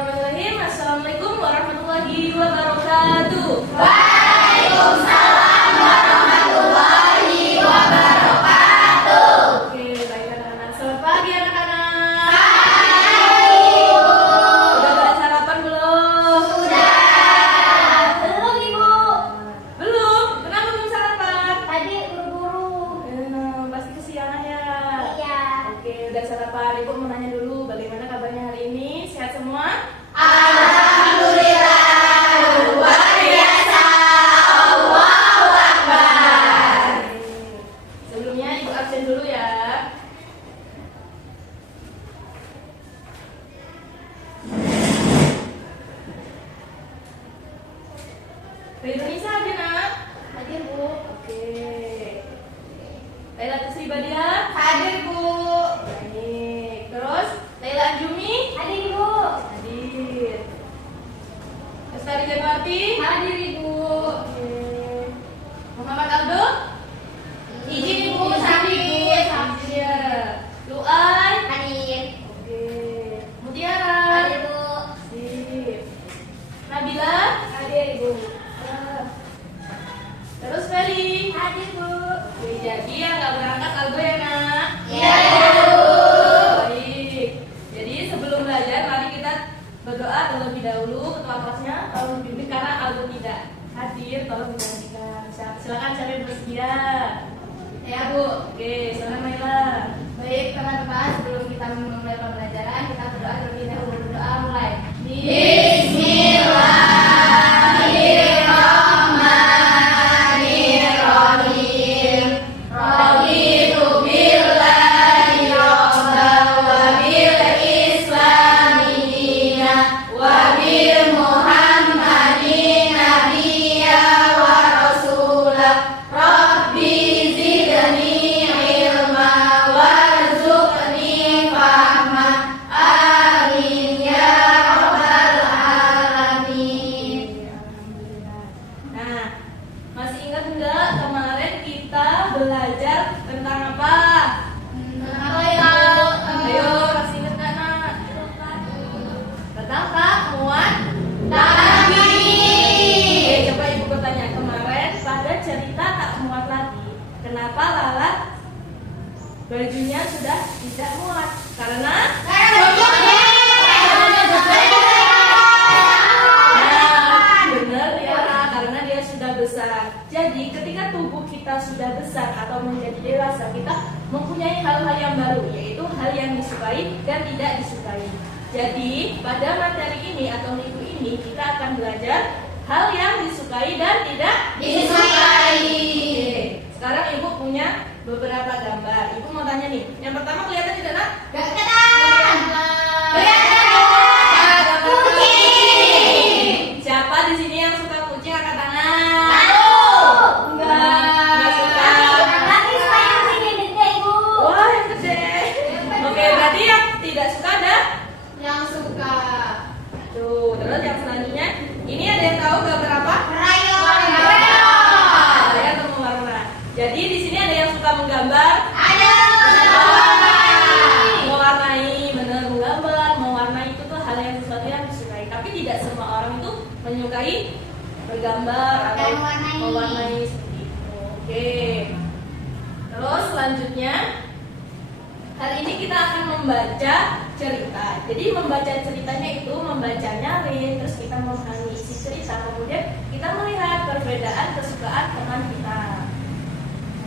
Bismillahirrahmanirrahim. Assalamualaikum warahmatullahi wabarakatuh. Waalaikumsalam warahmatullahi wabarakatuh. Oke, baik anak-anak. Selamat pagi anak-anak. Pagi, Ibu. Udah pada sarapan belum? Sudah. Belum, Ibu. Belum? Kenapa belum sarapan? Tadi buru-buru. Pasti kesiangan ya. Iya. Oke, udah sarapan. Ibu mau nanya dulu, bagaimana kabarnya hari ini? Sehat semua? Alhamdulillah. Luar biasa. Allahu Akbar. Sebelumnya Ibu absen dulu ya. Indonesia aja nak. Hadir, Bu. Oke. Laila Tusri Badiah. Hadir, Bu. Baik. Terus Laila Anjumi. Hadir, Bu. Hadir. Lestari Januarti. Hadir, Ibu. Oke. Muhammad Aldo. Izin, Ibu. Hadir. Iya. Luan. Hadir. Oke. Mutiara. Hadir, Bu. Sip. Nabila. Hadir, Ibu. Terus Feli. Hadir, Bu. Oke, jadi yang nggak berangkat Aldo ya nak. Iya, Bu. Baik. Jadi sebelum belajar mari kita berdoa terlebih dahulu. Ketua kelasnya tolong bimbing karena Aldo tidak hadir. Tolong digantikan. Silakan siapa yang bersedia. Ya, Bu. Oke, silakan Naila. Baik, teman-teman, sebelum kita memulai pembelajaran, kita berdoa terlebih dahulu. Berdoa mulai. Bismillahirrahmanirrahim. Raditu billahi rabban wa bil islami dinan wa bil muhammadin nabiyya wa rasulah. Rabbi zidni ilma warzuqni fahma. Amin ya rabbal alamin. Alhamdulillah. Nah, masih ingat enggak kemarin kita belajar tentang apa? Apa ya? Ayo, masih ingat enggak nak? Tentang tak muat. Tapi Coba ibu bertanya kemarin pada cerita tak muat lagi. Kenapa Lala bajunya sudah tidak muat? Karena benar ya, karena dia sudah besar. Jadi ketika tubuh kita sudah besar atau menjadi dewasa, kita mempunyai hal-hal yang baru, yaitu hal yang disukai dan tidak disukai. Jadi pada materi ini atau minggu ini kita akan belajar hal yang disukai dan tidak disukai. Oke. Sekarang ibu punya beberapa gambar. Ibu mau tanya nih. Yang pertama kelihatan tidak nak? Gak kelihatan. Kucing. Siapa di sini yang suka kucing angkat tangan? Enggak suka. Tapi saya yang sini gede, Ibu. Wah, yang gede. Oke, berarti yang tidak suka ada? Yang suka Tuh, terus yang selanjutnya, ini ada yang tahu gambar apa? rayon. Saya atau mewarna. Jadi di sini ada yang suka menggambar, Ada. mewarnai, benar menggambar, mewarnai itu tuh hal yang sesuatu yang disukai. Tapi tidak semua orang itu menyukai bergambar atau Dan mewarnai. mewarnai seperti itu. Oke. Terus selanjutnya, hari ini kita akan membaca cerita. Jadi membaca ceritanya itu membacanya terus kita memahami isi cerita. Kemudian kita melihat perbedaan kesukaan teman kita.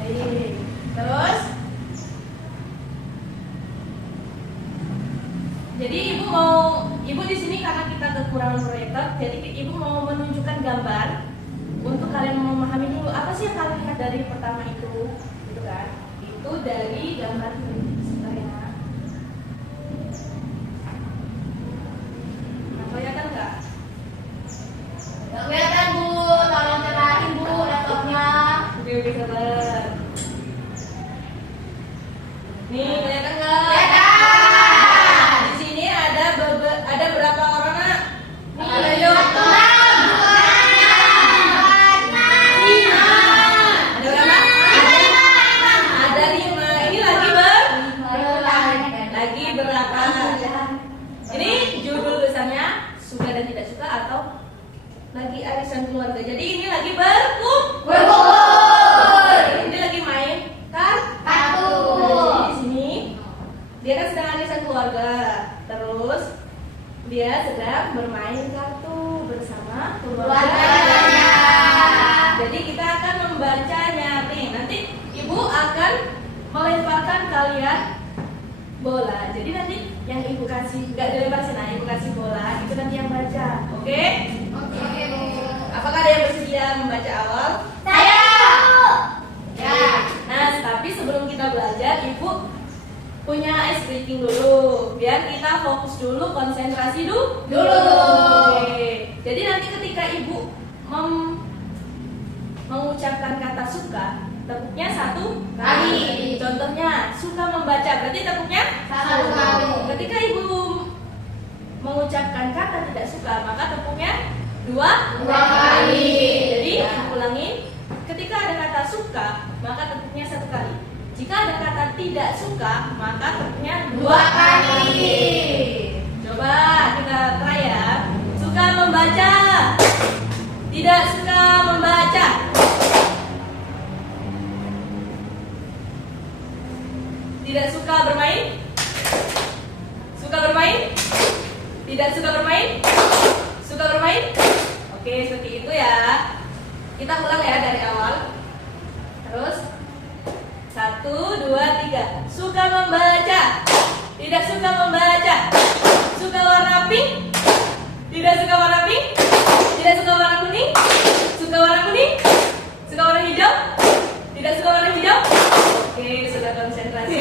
Baik. Terus jadi ibu di sini karena kita kekurangan proyektor, jadi ibu mau menunjukkan gambar untuk kalian memahami dulu apa sih yang kalian lihat dari pertama itu, gitu kan? Itu dari gambar sebentar ya. Nah, kelihatan nggak? Gak kelihatan, Bu. Tolong cerahin, Bu, laptopnya. Oke, sabar. Nih, kelihatan nggak? Kelihatan. Di sini ada berapa orang nak? Ada yuk. Ada berapa? Ada 5. Ini lagi lagi arisan keluarga. Jadi ini lagi berkumpul. Ini lagi main Kartu. Jadi di sini dia kan sedang arisan keluarga. Terus dia sedang bermain kartu bersama keluarganya. Jadi kita akan membacanya nih. Nanti ibu akan melemparkan kalian bola. Jadi nanti yang ibu kasih, nggak dilempar sana, ibu kasih bola, itu nanti yang baca. Oke? Oke. Apakah ada yang bersedia membaca awal? Saya. Ya. Nah, tapi sebelum kita belajar, ibu punya ice breaking dulu, biar kita fokus dulu, konsentrasi dulu. Oke. Jadi nanti ketika ibu mengucapkan kata suka, tepuknya 1 kali. Contohnya suka membaca, berarti tepuknya 1 kali. Ketika ibu mengucapkan kata tidak suka, maka tepuknya 2 kali. Jadi ulangi, ketika ada kata suka, maka tepuknya 1 kali. Jika ada kata tidak suka, maka tepuknya 2 kali. Coba kita try ya. Suka membaca, tidak suka membaca. Tidak suka bermain? Suka bermain? Tidak suka bermain? Suka bermain? Oke, seperti itu ya. Kita ulang ya dari awal. Terus 1, 2, 3. Suka membaca? Tidak suka membaca? Suka warna pink? Tidak suka warna pink? Tidak suka warna kuning? Suka warna kuning? Suka warna hijau? Tidak suka warna hijau? Oke, sudah konsentrasi.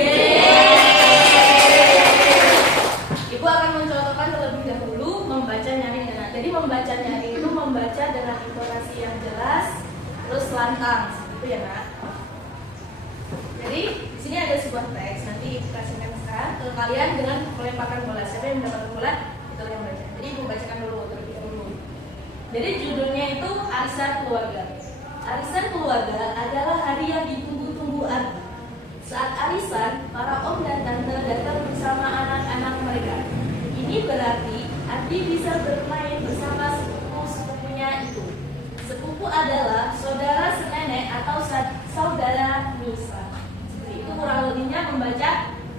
Ibu akan mencontohkan terlebih dahulu membaca nyaring dengan. Jadi membaca nyaring itu membaca dengan intonasi yang jelas, terus lantang, seperti itu ya nak. Jadi di sini ada sebuah teks, nanti ibu kasihkan sekarang ke kalian dengan melemparkan bola. Siapa yang mendapatkan bola itu yang baca. Jadi ibu bacakan dulu terlebih dahulu. Jadi judulnya itu Arisan Keluarga. Arisan keluarga adalah hari yang ditunggu-tunggu Ardi. Saat arisan, para om dan tante datang bersama anak-anak mereka. Ini berarti Ardi bisa bermain bersama sepupu-sepupunya itu. Sepupu adalah saudara senenek atau saudara misa. Seperti itu kurang lebihnya membaca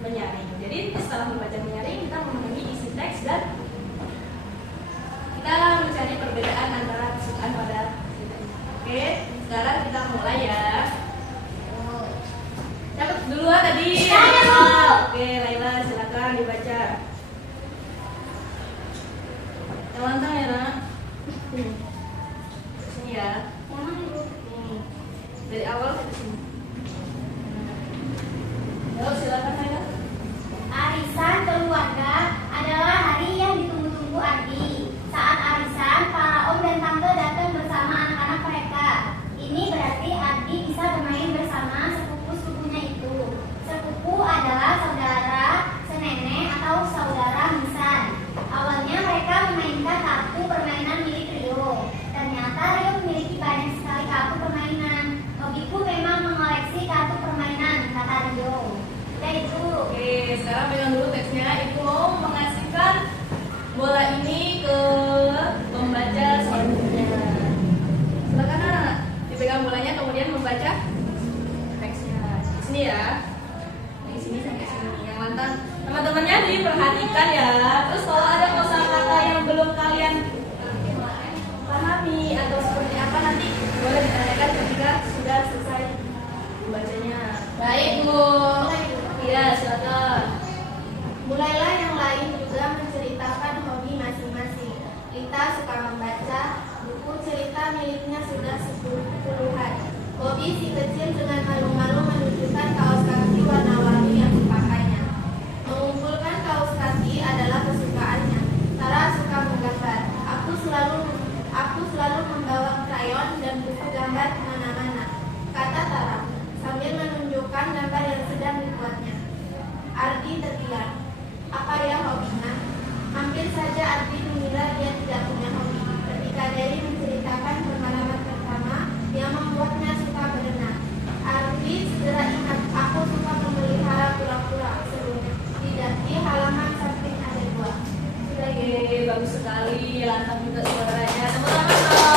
menyaring. Jadi setelah membaca menyaring, kita memahami isi teks dan kita mencari perbedaan antara kesukaan pada cerita. Oke, sekarang kita mulai ya. Dapat duluan tadi. Oke, Laila silakan dibaca. Yang lantang ya nak. Sini ya. Dari awal ke sini. Yo, silakan Laila. Arisan keluarga adalah hari yang ditunggu-tunggu Ardi. Saat arisan, para om dan tante datang bersama anak-anak mereka. Ini berarti Ardi bisa bermain bersama sepupu-sepupunya itu. Sepupu adalah saudara, senenek atau saudara misan. Awalnya mereka memainkan kartu permainan milik Rio. Ternyata Rio memiliki banyak sekali kartu permainan. Hobiku memang mengoleksi kartu permainan, kata Rio. Yaitu. Oke, sekarang pegang dulu teksnya. Ibu mau mengasihkan bola ini ke pembaca selanjutnya. Silakan nak, dipegang bolanya kemudian membaca teksnya. Di sini ya. Di sini sampai sini. Yang lantang, teman-temannya diperhatikan ya. Terus kalau ada kosakata yang belum kalian pahami atau seperti apa nanti boleh ditanyakan ketika sudah selesai membacanya. Baik, Bu. Iya, silakan. Mulailah yang lain juga menceritakan hobi masing-masing. Lita suka membaca, buku cerita miliknya sudah 10-an. Hobi si kecil dengan malu-malu menunjukkan kaos kaki warna-warni yang dipakainya. Mengumpulkan kaos kaki adalah kesukaannya. Tara suka menggambar. Aku selalu membawa krayon dan buku gambar kemana-mana, kata Tara, sambil menunjukkan gambar yang sedang dibuatnya. Ardi terdiam. Apa ya hobinya? Hampir saja Ardi mengira dia tidak punya hobi. Ketika Dery menceritakan pengalaman pertama yang membuatnya suka berenang. Ardi segera ingat, aku suka memelihara kura-kura, serunya. Di halaman samping ada 2. Oke, bagus sekali. Lantang juga suaranya. Teman-teman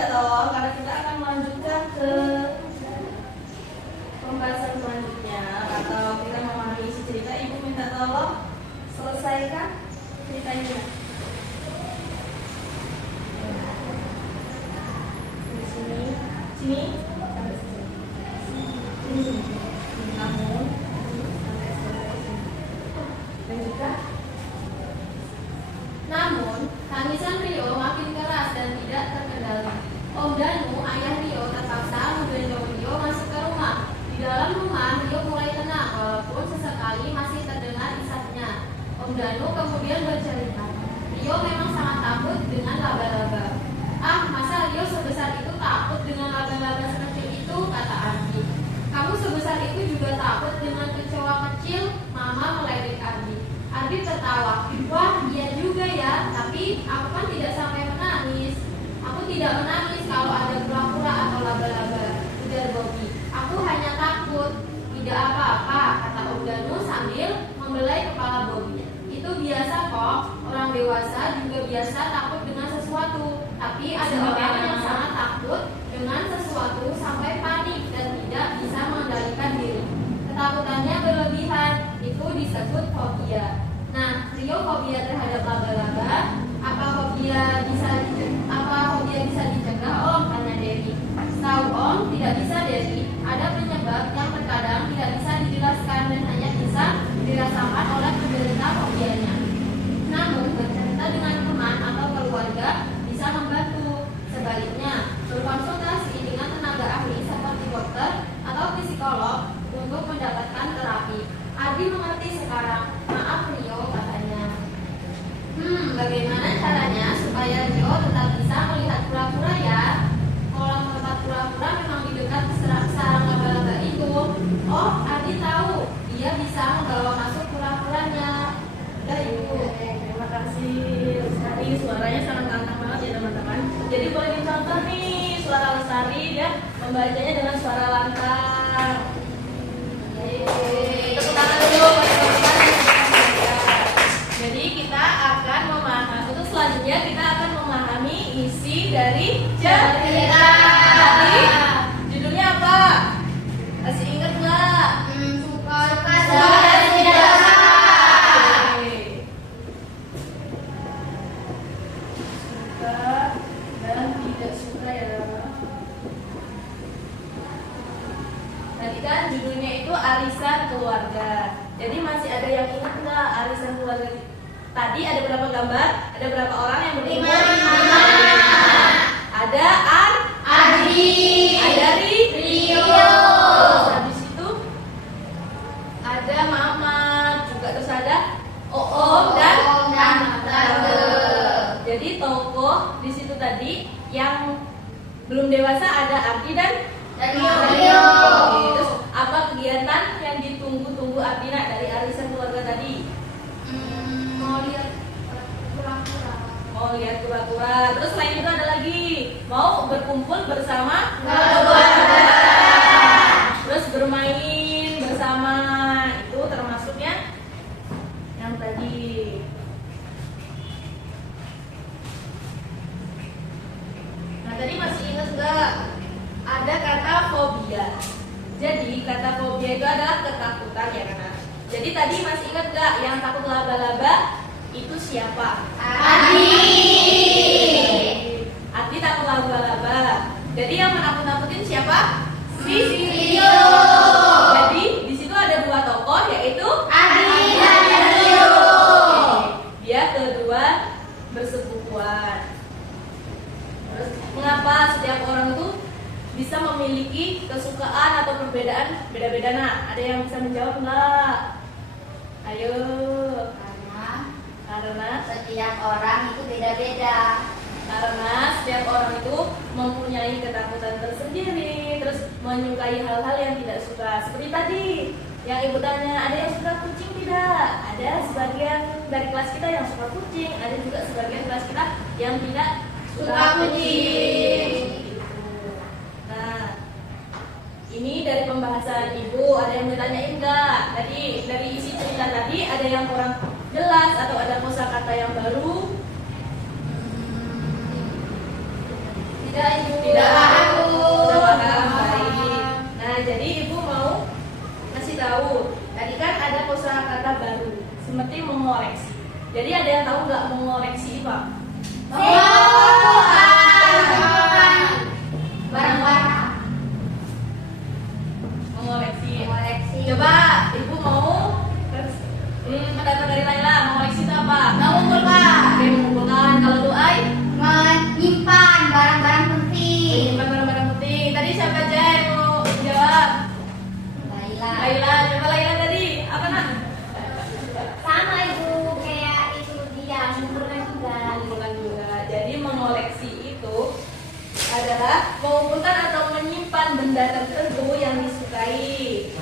minta tolong karena kita akan melanjutkan ke pembahasan selanjutnya atau kita memahami isi cerita. Ibu minta tolong selesaikan ceritanya. Di sini, sini, sampai sini. Namun, dan juga Namun, tangisan Rio makin keras dan tidak terkendali. Om Danu, ayah Rio, terpaksa menggendong Rio masuk ke rumah. Di dalam rumah, Rio mulai tenang, walaupun sesekali masih terdengar isapnya. Om Danu kemudian bercerita, Rio memang sangat takut dengan laba-laba. Ah, masa Rio sebesar itu takut dengan laba-laba sekecil itu, kata Ardi. Kamu sebesar itu juga takut dengan kecoa kecil, Mama meledek Ardi. Ardi tertawa. Wah, iya juga ya, tapi aku kan tidak sampai menangis. Aku tidak menangis kalau ada kura-kura atau laba-laba, ujar Bobby. Aku hanya takut. Tidak apa-apa, kata Om Danu sambil membelai kepala Bobby. Itu biasa kok, orang dewasa juga biasa takut dengan sesuatu. Tapi ada orang yang sangat takut dengan sesuatu sampai panik dan tidak bisa mengendalikan diri. Ketakutannya berlebihan, itu disebut fobia. Nah, Rio fobia terhadap laba-laba. Apa fobia bisa dicegah, Om? Tanya Dewi. Setahu Om, tidak bisa, Dewi. Ada penyebab yang terkadang tidak bisa dijelaskan dan hanya bisa dirasakan oleh penderita fobianya. Namun, bercerita dengan teman atau keluarga bisa membantu. Sebaliknya, berkonsultasi dengan tenaga ahli seperti dokter atau psikolog untuk mendapatkan terapi. Ardi mengerti sekarang. Maaf Rio, katanya. Bagaimana caranya supaya Rio tetap bisa melihat kura-kura ya? Kolam tempat kura-kura memang di dekat sarang laba-laba itu. Oh, Ardi tahu. Dia bisa membawa masuk kura-kuranya. Udah Ibu. Terima kasih Lestari, suaranya sangat lantang banget ya teman-teman. Jadi boleh dicontoh nih suara Lestari dan membacanya dengan suara lantang. Tepuk tangan dulu buat teman-teman. Jadi kita akan memahami, untuk selanjutnya kita akan memahami isi dari cerita. Tadi judulnya apa? Masih ingat nggak? Suka dan tidak. Suka dan tidak suka ya. Tadi kan judulnya itu arisan keluarga. Jadi masih ada yang ingat nggak arisan keluarga? Tadi ada berapa gambar? Ada berapa orang yang berkumpul? 5. Ada Ardi. Ada Rio. Terus habis itu ada Mama. Juga terus ada Om dan Tante. Jadi tokoh di situ tadi yang belum dewasa ada Ardi dan Rio. Terus apa kegiatan yang ditunggu-tunggu Ardi dari arisan keluarga tadi? Mau lihat kura-kura. Mau lihat kura-kura. Terus selain itu ada lagi mau berkumpul bersama Keluarga. Terus bermain bersama. Itu termasuknya yang tadi. Nah tadi masih ingat nggak? Ada kata fobia. Jadi kata fobia itu adalah ketakutan ya kan? Jadi tadi masih ingat nggak yang takut laba-laba itu siapa? Ardi. Ardi takut laba-laba. Jadi yang menakut-nakutin siapa? Si Rio. Jadi di situ ada dua tokoh yaitu Ardi dan Rio. Dia kedua bersepupuan. Terus mengapa setiap orang itu bisa memiliki kesukaan atau perbedaan beda-beda? Nah, ada yang bisa menjawab nggak? Ayo. Karena Setiap orang itu beda-beda. Karena setiap orang itu mempunyai ketakutan tersendiri, terus menyukai hal-hal yang tidak suka. Seperti tadi yang ibu tanya, ada yang suka kucing tidak? Ada sebagian dari kelas kita yang suka kucing, ada juga sebagian kelas kita yang tidak suka kucing. Gitu. Nah, ini dari pembahasan ibu, ada yang ditanyain enggak? Tadi dari isi cerita tadi ada yang kurang jelas atau ada kosakata yang baru? Tidak Ibu. coba? Barang-barang. Mengoleksi. Koleksi. Coba ibu mau pendapat dari Laila, mengoleksi itu apa? Mengumpulkan. Oke, mengumpulkan. Kalau Duai? Menyimpan barang-barang penting. Menyimpan barang-barang penting. Tadi siapa aja yang mau jawab? Laila. Laila, coba Laila tadi apa nak? Sama ibu, kayak itu dia mengumpulkan juga. Mengumpulkan juga. Jadi mengoleksi itu adalah mengumpulkan atau menyimpan benda tertentu yang disukai.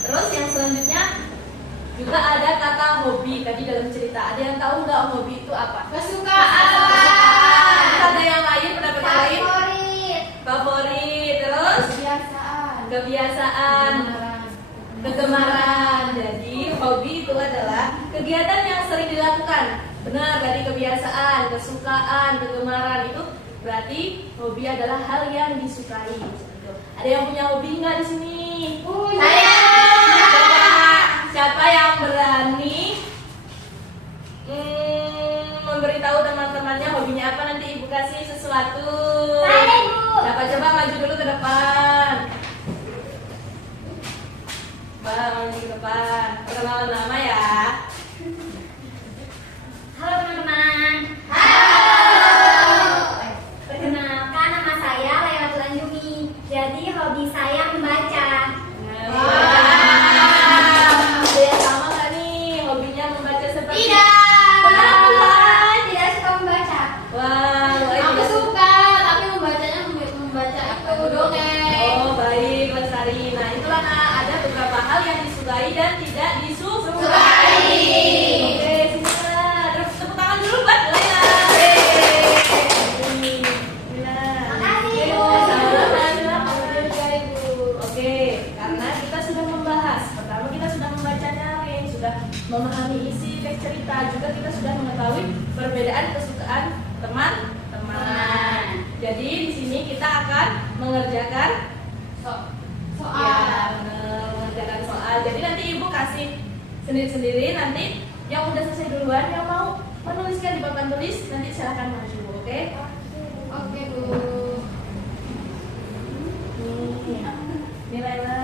Terus yang selanjutnya juga ada kata hobi tadi dalam cerita. Ada yang tahu nggak hobi itu apa? Kesukaan. Ada yang lain pendapat yang lain? Favorit. Favorit. Terus Kebiasaan. kebiasaan, kegemaran. Jadi hobi itu adalah kegiatan yang sering dilakukan. Benar tadi kebiasaan, kesukaan, kegemaran itu berarti hobi adalah hal yang disukai. Ada yang punya hobi nggak di sini? Saya. Siapa yang berani memberitahu teman-temannya hobinya apa? Nanti ibu kasih sesuatu. Saya, Bu. Siapa coba maju dulu ke depan. Maju ke depan. Perkenalan nama ya. Halo teman-teman. Halo. Perkenalkan nama saya Lailatul Anjumi. Jadi hobi saya membaca. Ada yang sama nggak nih hobinya membaca seperti? Kenapa? Tidak suka membaca. Wah, Aku suka, tapi membacanya membaca itu dongeng. Oh baik Lestari. Nah itulah nak, ada beberapa hal yang disukai dan tidak disukai. Oke sini lah. Terus tepuk tangan dulu buat Laila. Makasih, Ibu. Bu. Sama-sama. Oke, karena kita sudah membahas. Pertama kita sudah membacanya, sudah memahami isi teks cerita, juga kita sudah mengetahui perbedaan kesukaan teman-teman. Jadi di sini kita akan mengerjakan mengerjakan soal. Jadi nanti ibu kasih sendiri-sendiri. Nanti yang udah selesai duluan, yang mau menuliskan di papan tulis, nanti silahkan maju. Oke? Oke, Bu. Ini Laila.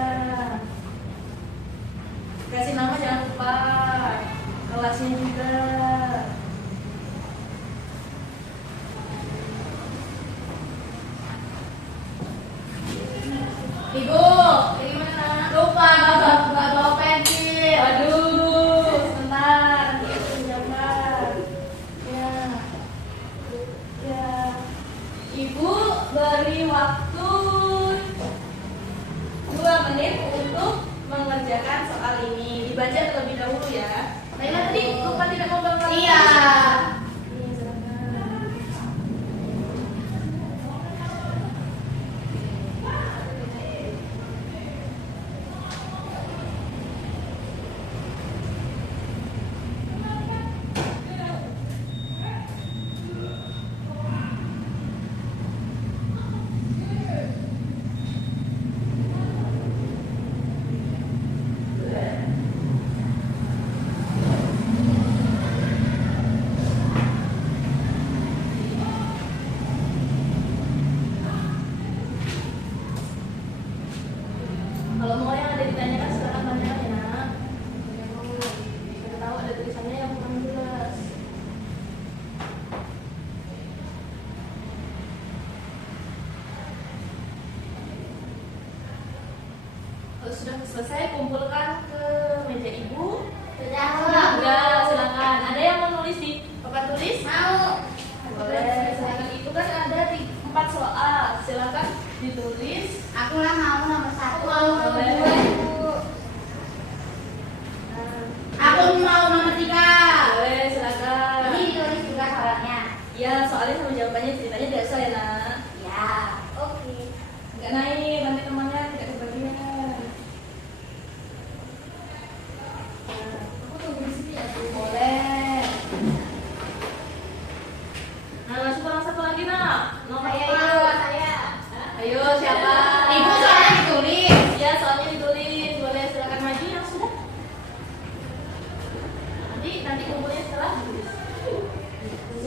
Kasih nama jangan lupa. Kelasnya juga. Ibu, ini mana? Lupa nggak bawa pensil. Aduh, sebentar. Nanti aku pinjamkan. Ya, ya. Ibu beri waktu 2 menit untuk mengerjakan soal ini. Dibaca terlebih dahulu ya. Laila tadi lupa tidak mau bawa. Iya. Iya, silakan. Kalau mau yang ada ditanyakan silakan tanyakan ya nak. Kita tahu ada tulisannya yang bukan jelas. Kalau sudah selesai kumpulkan ke meja ibu. Sudah, Sudah, silakan. Ada yang mau nulis di papan tulis? Mau. Boleh, silakan. Itu kan ada 4 soal. Silakan ditulis. Aku lah mau nomor 1. Boleh. Aku mau nomor 3. Boleh, silakan. Ini ditulis juga soalnya. Ya, soalnya sama jawabannya ceritanya tidak usah ya nak. Ya. Oke. Enggak naik, nanti temannya tidak kebagian. Aku tunggu di sini ya, Bu. Boleh. Nah, masuk orang satu lagi nak. Nomor Saya empat. itu, saya. Ayo, siapa? Ibu soalnya ditulis. Ya, soalnya ditulis. Boleh, silakan maju yang sudah. Nanti kumpulnya setelah tulis.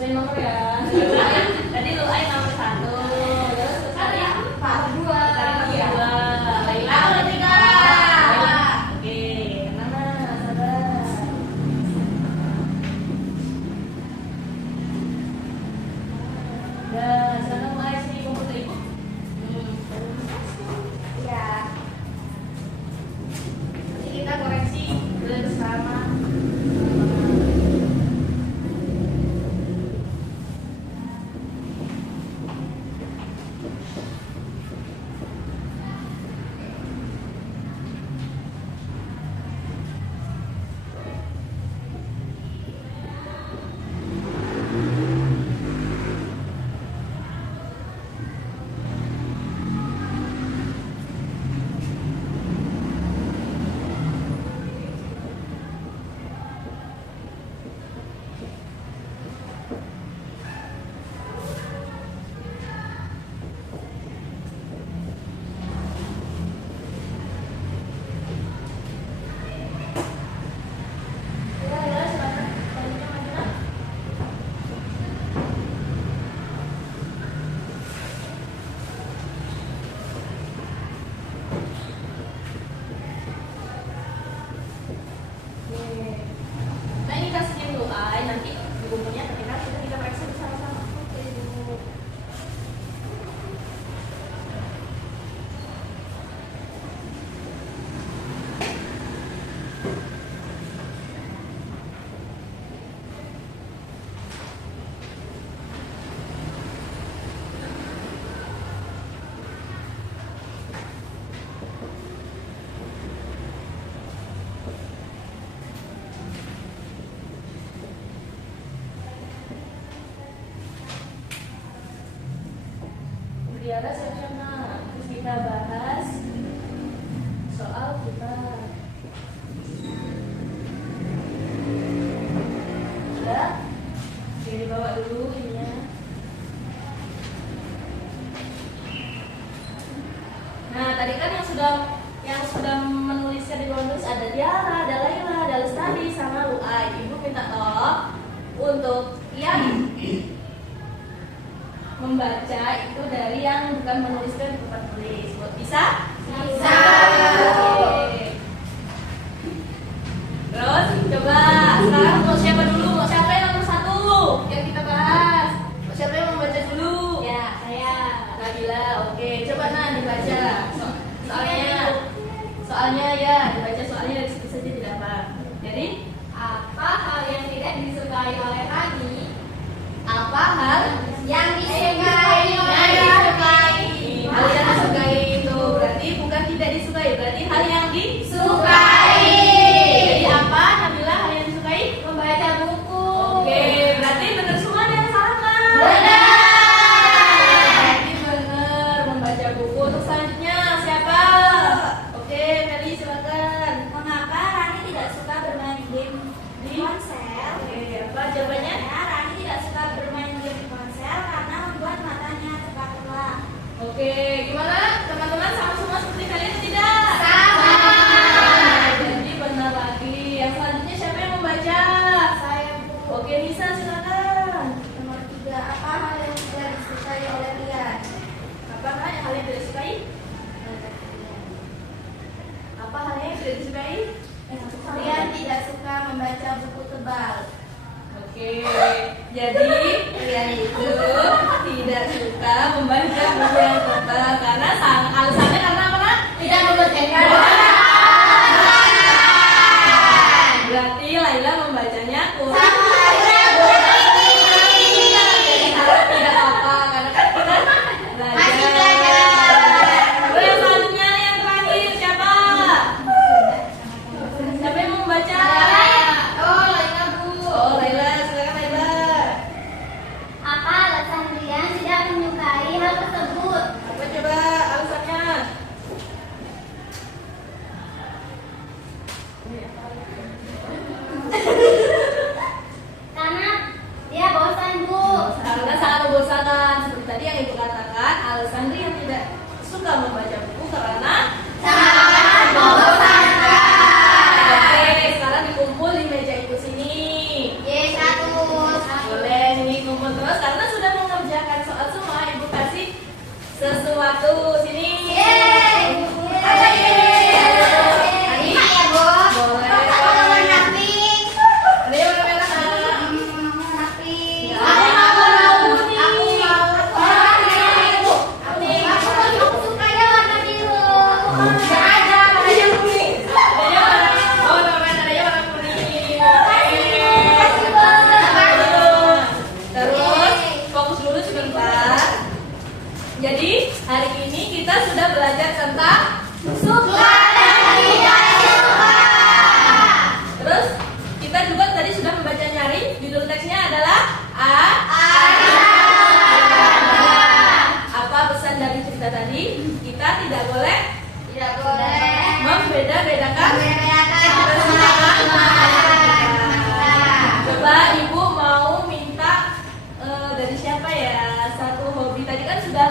sebutin nomor ya. Tadi Lu'ai nomor 1. Terus Utari Pak dua. Utari nomor 2. Laila Nomor 3. Laila. Oke, Nana sabar. Dan sekarang Lu'ai sini kumpul ke ibu. Ya. Nanti kita koreksi bersama. Ya, silakan. Selanjutnya maju, Nak. Oke. Nah ini kasihnya dulu, Ai. Nanti di bukunya ketika kita periksa bersama-sama. Oke, Bu. Biara siap-siap, Nak. Terus kita bahas soal kita. Sudah? Oke, dibawa dulu ininya. Nah, tadi kan yang sudah menulisnya di bawah tulis ada Tiara, ada Laila, ada Lestari, sama Lu'ai. Ibu minta tolong untuk yang membaca itu dari yang bukan menuliskan di tempat tulis. Bisa? Bisa. Oke. Terus coba sekarang mau siapa dulu? Mau siapa yang nomor 1 yang kita bahas? Mau siapa yang membaca dulu? Ya, saya. Nabila. Oke, coba Nah dibaca. Soalnya ya dibaca soalnya dari situ saja tidak apa. Jadi Apa hal yang tidak disukai oleh Rani? apa hal Yang disukai oleh yang Rani. disukai? Hal yang disukai itu berarti bukan tidak disukai, berarti hal yang Sukai. Jadi apa Nabila hal yang disukai? Membaca buku. Oke, berarti benar semua ada yang salah kan? Benar. Berarti benar membaca buku. Untuk selanjutnya siapa? Oke, Meli silakan. Mengapa Rani tidak suka bermain game di ponsel? Oke, apa jawabannya? Ya, Rani tidak suka bermain game di ponsel karena membuat matanya cepat lelah. Oke, gimana teman-teman sama semua seperti kalian atau tidak? Sama. Jadi benar lagi. Yang selanjutnya siapa yang membaca? Saya Bu. Oke, Nisa silakan. Nomor 3, apa hal yang tidak disukai oleh Rian? Apa hal yang tidak disukai? Apa hal yang tidak disukai? Rian tidak suka membaca buku tebal. Oke, jadi Rian itu tidak suka membaca buku yang tebal karena alasannya karena apa? Nak? Tidak membacakan. Berarti Laila membacanya kurang. Sama aja, Bu. Jadi harus tidak apa karena kan kita Masih belajar. belajar. Lalu yang selanjutnya yang terakhir siapa? Siapa yang mau membaca? Oh, Laila, Bu. Oh, Laila, silakan Laila. Apa alasan Rian tidak menyukai hal tersebut? Apa coba alasannya? Karena dia bosan, Bu. Karena sangat membosankan. Seperti tadi yang ibu katakan, alasan Rian tidak suka membaca buku karena Sangat membosankan. Oke, sekarang dikumpul di meja ibu sini. Y1. Boleh, ini kumpul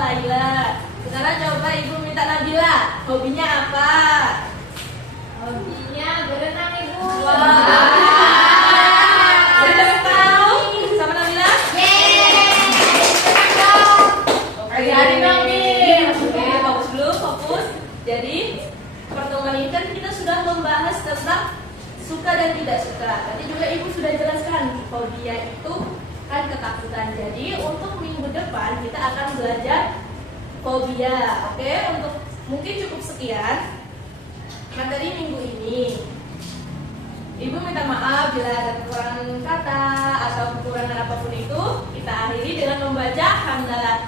Laila. Sekarang coba Ibu minta Nabila, hobinya apa? Hobinya berenang, Ibu. Sudah tahu sama Nabila? Ajarin dong nih. Oke, fokus dulu, fokus. Jadi pertemuan ini kan kita sudah membahas tentang suka dan tidak suka. Tadi juga Ibu sudah jelaskan fobia itu kan ketakutan. Jadi untuk minggu depan kita akan belajar fobia. Oke, untuk mungkin cukup sekian materi minggu ini. Ibu minta maaf bila ada kekurangan kata atau kekurangan apapun itu. Kita akhiri dengan membaca hamdalah.